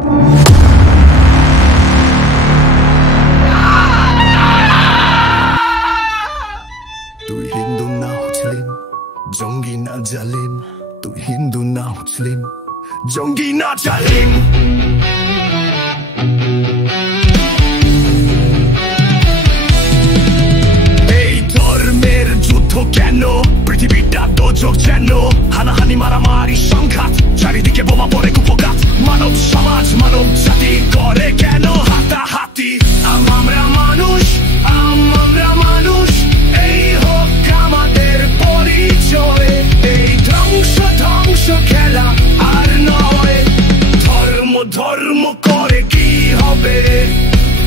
তুই হিন্দু না মুসলিম, জঙ্গি না জালিম। তুই হিন্দু না মুসলিম, জঙ্গি না জালিম। এই ধর্মের যুদ্ধ কেন? পৃথিবীটা দোজক যেন। হানাহানি, মারামারি, সংঘাত, চারিদিকে বোমা পড়ে কুপঘাত। মানব সমাজ, মানব জাতি করে কেন হাতাহাতি? আমরা মানুষ, আমরা মানুষ, এই হোক আমাদের পরিচয়। এই ধ্বংস ধ্বংস খেলা আর নয়। ধর্ম ধর্ম করে কি হবে?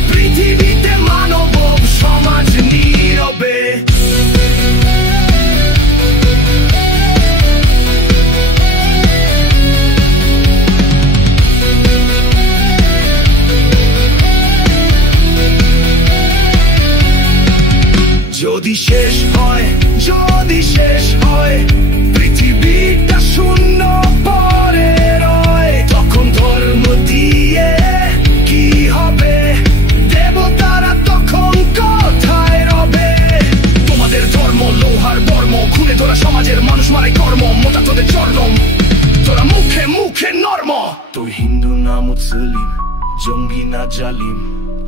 পৃথিবীতে মানব সমাজ নীরবে। যদি শেষ হয়, যদি শেষ হয়, পৃথিবীটা শূন্য পড়ে রয়, তখন ধর্ম দিয়ে কি হবে? দেবতারা তখন কোথায় রবে? তোমাদের ধর্ম লোহার বর্ম, খুলে তোরা সমাজের মানুষ মারাই কর্ম। মোটা তোদের চর্ম, তোরা মুখে মুখে নর্ম। তুই হিন্দু না মুসলিম, জঙ্গি না জালিম।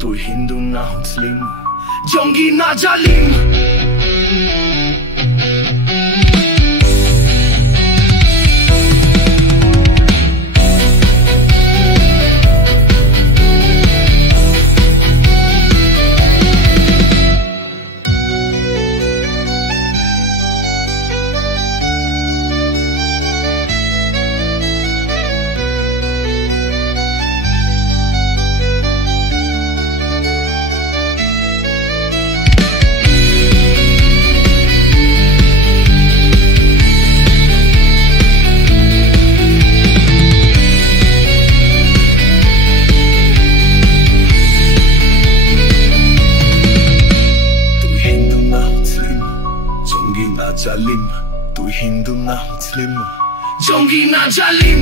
তুই হিন্দু না মুসলিম, জঙ্গি না জালিম। জালিম, তুই হিন্দু না মুসলিম, জঙ্গি না জালিম।